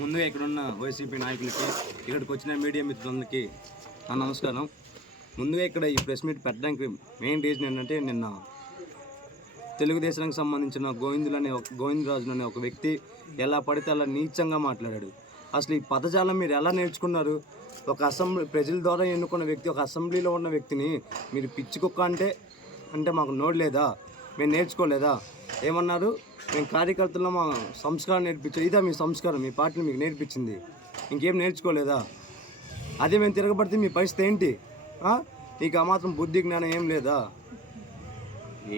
ముందుగా ఇక్కడ ఉన్న వైసీపీ నాయకులకి ఇక్కడికి వచ్చిన మీడియా మిత్రులందరికీ నా నమస్కారం. ముందుగా ఇక్కడ ఈ ప్రెస్ మీట్ పెట్టడానికి మెయిన్ రీజన్ ఏంటంటే నిన్న తెలుగుదేశానికి సంబంధించిన గోవిందులు అనే ఒక గోవిందరాజు అనే ఒక వ్యక్తి ఎలా పడితే అలా నీచంగా మాట్లాడాడు. అసలు ఈ పదజాలం మీరు ఎలా నేర్చుకున్నారు? ఒక అసెంబ్లీ ప్రజల ద్వారా ఎన్నుకున్న వ్యక్తి ఒక అసెంబ్లీలో ఉన్న వ్యక్తిని మీరు పిచ్చుకుక్క అంటే అంటే మాకు నోడలేదా మేము నేర్చుకోలేదా? ఏమన్నారు? మేము కార్యకర్తల్లో మా సంస్కారం నేర్పించారు ఇదా మీ సంస్కారం మీ పార్టీ మీకు నేర్పించింది. ఇంకేం నేర్చుకోలేదా? అదే మేము తిరగబడితే మీ పరిస్థితి ఏంటి? నీకు ఆ మాత్రం బుద్ధి జ్ఞానం ఏం లేదా?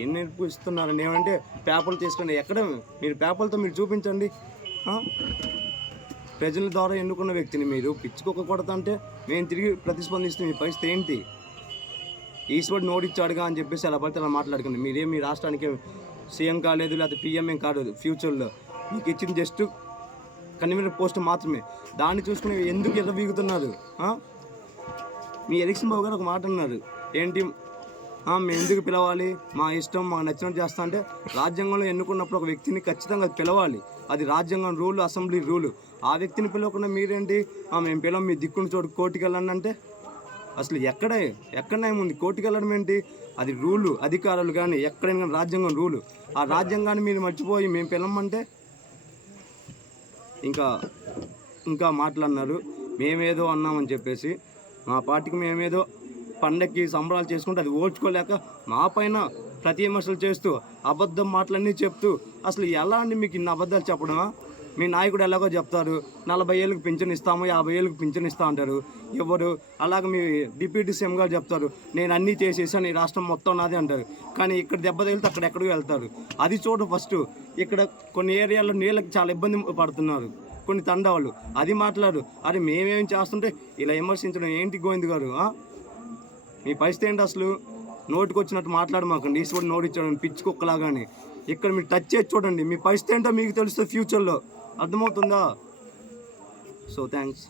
ఏం నేర్పిస్తున్నారండి ఏమంటే పేపర్లు తీసుకోండి ఎక్కడ మీరు పేపర్లతో మీరు చూపించండి. ప్రజల ద్వారా ఎన్నుకున్న వ్యక్తిని మీరు పిచ్చుకోక కొడతంటే మేము తిరిగి ప్రతిస్పందిస్తే మీ పరిస్థితి ఏంటి? ఈశ్వరుడు నోడిచ్చాడుగా అని చెప్పేసి అలా పడితే అలా మాట్లాడుకుంది మీరేం మీ రాష్ట్రానికి సీఎం కాలేదు లేకపోతే పిఎం ఏం కాలేదు ఫ్యూచర్లో. మీకు ఇచ్చింది జస్ట్ కన్వీనర్ పోస్ట్ మాత్రమే. దాన్ని చూసుకుని ఎందుకు ఎర్ర బీగుతున్నారు మీ ఎలక్షన్ బాబు గారు ఒక మాట అన్నారు. ఏంటి? మేము ఎందుకు పిలవాలి? మా ఇష్టం మాకు నచ్చినట్టు చేస్తా అంటే రాజ్యాంగంలో ఎన్నుకున్నప్పుడు ఒక వ్యక్తిని ఖచ్చితంగా పిలవాలి. అది రాజ్యాంగం రూల్ అసెంబ్లీ రూల్. ఆ వ్యక్తిని పిలవకుండా మీరేంటి? మేము పిలవం మీ దిక్కును చోటు కోర్టుకి వెళ్ళండి అంటే అసలు ఎక్కడే ఎక్కడ ఉంది? కోర్టుకి వెళ్ళడం ఏంటి? అది రూలు అధికారులు కానీ ఎక్కడైనా కానీ రాజ్యాంగం రూలు. ఆ రాజ్యాంగాన్ని మీరు మర్చిపోయి మేము పిల్లమంటే ఇంకా ఇంకా మాట్లాడినారు. మేమేదో అన్నామని చెప్పేసి మా పార్టీకి మేమేదో పండక్కి సంబరాలు చేసుకుంటే అది ఓడ్చుకోలేక మా పైన ప్రతి విమర్శలు చేస్తూ అబద్ధం మాటలన్నీ చెప్తూ అసలు ఎలా అండి మీకు ఇన్ని అబద్ధాలు చెప్పడమా? మీ నాయకుడు ఎలాగో చెప్తారు నలభై ఏళ్ళకి పింఛన్ ఇస్తాము యాభై ఏళ్ళకి పింఛన్ ఇస్తా అంటారు. ఎవరు? అలాగ మీ డిప్యూటీ సీఎం గారు చెప్తారు నేను అన్నీ చేసేసాను ఈ రాష్ట్రం మొత్తం నాదే అంటారు. కానీ ఇక్కడ దెబ్బ తగిలితే అక్కడ ఎక్కడికి వెళ్తారు. అది చూడు ఫస్ట్. ఇక్కడ కొన్ని ఏరియాలో నీళ్ళకి చాలా ఇబ్బంది పడుతున్నారు. కొన్ని తండావాళ్ళు. అది మాట్లాడు. అరే మేమేం చేస్తుంటే ఇలా విమర్శించడం ఏంటి గోవింద్ గారు మీ పరిస్థితి ఏంటి అసలు? నోటికి వచ్చినట్టు మాట్లాడమాకండి ఈశ్వరుడు నోటిచ్చాడు. పిచ్చి కుక్కలాగానే ఇక్కడ మీరు టచ్ చేసి చూడండి. మీ పరిస్థితి ఏంటో మీకు తెలుస్తుంది ఫ్యూచర్లో. అర్థమవుతుందా? So thanks